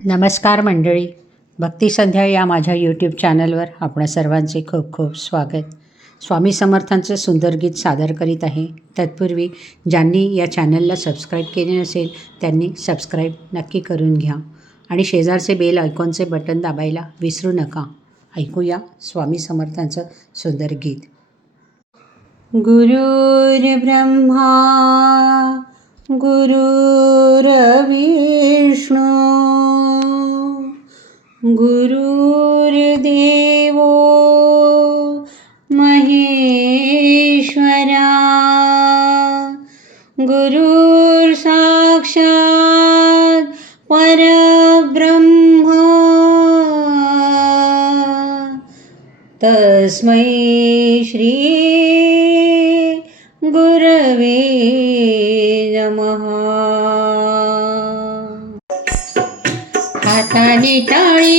नमस्कार मंडळी, भक्तिसंध्या या माझ्या यूट्यूब चॅनलवर आपणा सर्वांचे खूप खूप स्वागत. स्वामी समर्थांचं सुंदर गीत सादर करीत आहे. तत्पूर्वी ज्यांनी या चॅनलला सबस्क्राईब केले नसेल त्यांनी सबस्क्राईब नक्की करून घ्या आणि शेजारचे बेल आयकॉनचे बटन दाबायला विसरू नका. ऐकूया स्वामी समर्थांचं सुंदर गीत. गुरुर्ब्रह्मा गुरुर्विष्णू गुरुर्देवो महेश्वरा गुरुर्साक्षात् परब्रह्म तस्मै श्री गुरवे नमः. हाताने टाळी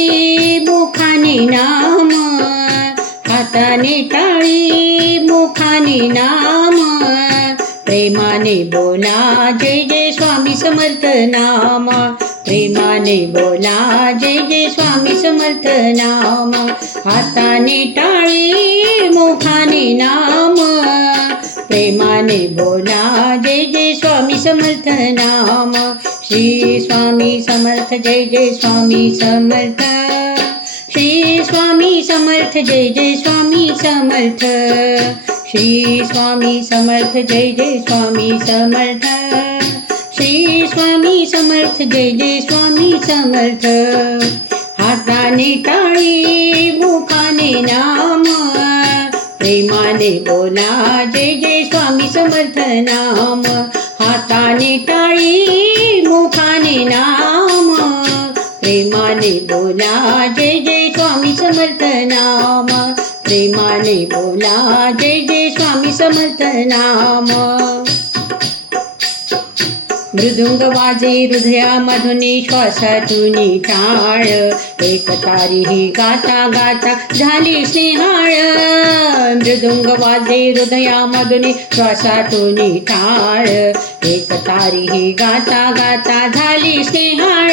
मुखाने नाम, हाताने टाळी मुखाने नाम, प्रेमाने बोला जय जय स्वामी समर्थ नाम, प्रेमाने बोला जय जय स्वामी समर्थ नाम. हाताने टाळी मुखाने नाम, प्रेमाने बोला जय जय स्वामी समर्थ नाम. श्री स्वामी समर्थ जय जय स्वामी समर्थ, श्री स्वामी समर्थ जय जय स्वामी समर्थ, श्री स्वामी समर्थ जय जय स्वामी समर्थ, श्री स्वामी समर्थ जय जय स्वामी समर्थ. हाताने टाळी मुखाने नाम, प्रेमाने बोला जय जय स्वामी समर्थ नाम. हाताने टाळी मुखाने नाम, प्रेमाने बोला जय जय स्वामी समर्थ नाम, प्रेमाने बोला जय जय स्वामी समर्थ नाम. मृदुंग वाजे हृदयामधून श्वासातून टाळ, एक तारी ही गाता गाता झाली स्नेहाळ. मृदुंग वाजे हृदयामधून श्वासातून टाळ, एक तारी ही गाता गाता झाली स्नेहाळ.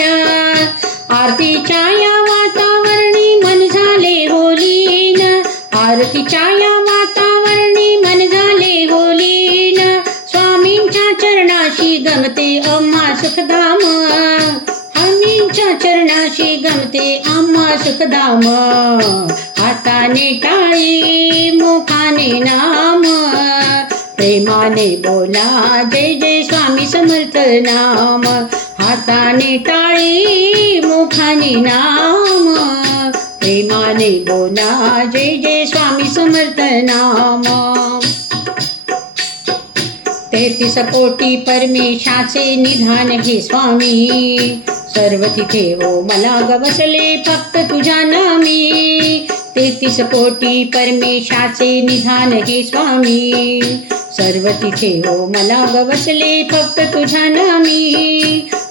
आरतीच्या या वातावरणी मन झाले होलीन, आरतीच्या या वातावरणी मन झाले होलीन. स्वामींच्या चरणाशी गमते आम्हा सुखधाम, स्वामींच्या चरणाशी गमते आम्हा सुखधाम. हाताने टाळी मुखाने नाम, प्रेमाने बोला जय जय स्वामी समर्थ नाम. हाताने टाळी मुखाने नाम, प्रेमाने बोला जय जय स्वामी समर्थ नाम. 33 कोटी परमेशाचे निधान हे स्वामी, सर्व तिथे हो मला ग बसले फक्त तुझ्या नामी. 33 कोटी परमेशाचे निधान हे स्वामी, सर्व तिथे हो मला ग बसले फक्त तुझ्या नामी.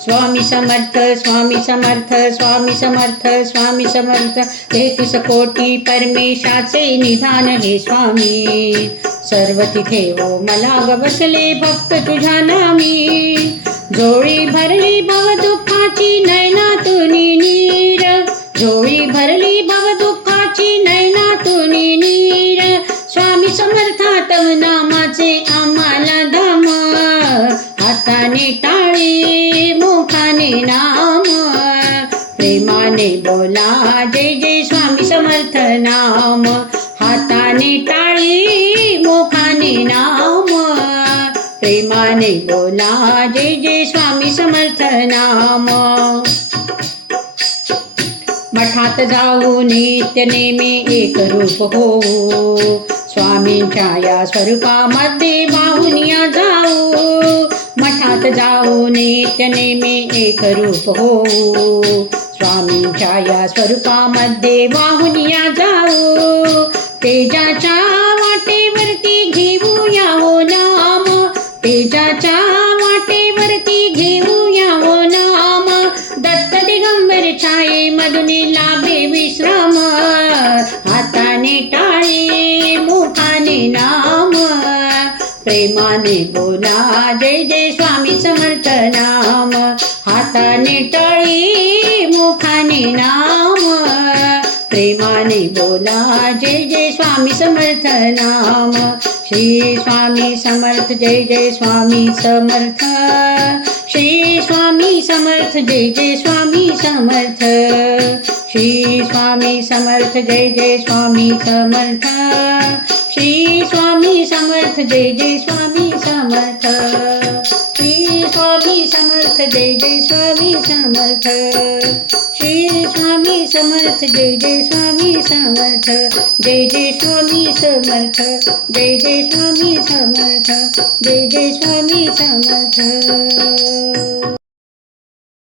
स्वामी समर्थ स्वामी समर्थ स्वामी समर्थ स्वामी समर्थ, 33 कोटी परमेशाचे निधान हे स्वामी, सर्व तिथे हो मला ग बसले फक्त तुझ्या नामी. झोळी भरली भव दुःखाची नयनातून नीर, झोळी भरली भव दुःखाची नयनातून नीर. स्वामी समर्थात नामाचे आम्हाला धाम, हाताने टाळी मुखाने नाम, प्रेमाने बोला जय जय स्वामी समर्थ नाम. हाताने टाळी मुखाने नाम, प्रेमाने बोला जय जय स्वामी समर्थ नाम. मठात जाऊ नित्य नेमी एक रूप होऊ, स्वामींच्या या स्वरूपामध्ये वाहून या जाऊ. मठात जाऊ नित्य नेमी एक रूप होऊ, स्वामींच्या या स्वरूपामध्ये वाहून या जाऊ. तेजाच्या वाटेवरती घेऊया हो नाम, तेजाच्या वाटेवरती घेऊया हो नाम. दत्त दिगंबर छाये मधून लाभे विश्राम, हाताने टाळी मुखाने नाम, प्रेमाने बोला जय जय स्वामी समर्थ नाम. हाताने टाळी स्वामी नाम, प्रेमाने बोला जय जय स्वामी समर्थ नाम. श्री स्वामी समर्थ जय जय स्वामी समर्थ. श्री स्वामी समर्थ जय जय स्वामी समर्थ. श्री स्वामी समर्थ जय जय स्वामी समर्थ. श्री स्वामी समर्थ जय जय स्वामी समर्थ. श्री स्वामी समर्थ जय जय स्वामी समर्थ. श्री स्वामी समर्थ जय जय स्वामी समर्थ. जय जय स्वामी समर्थ. जय जय स्वामी समर्थ. जय जय स्वामी समर्थ.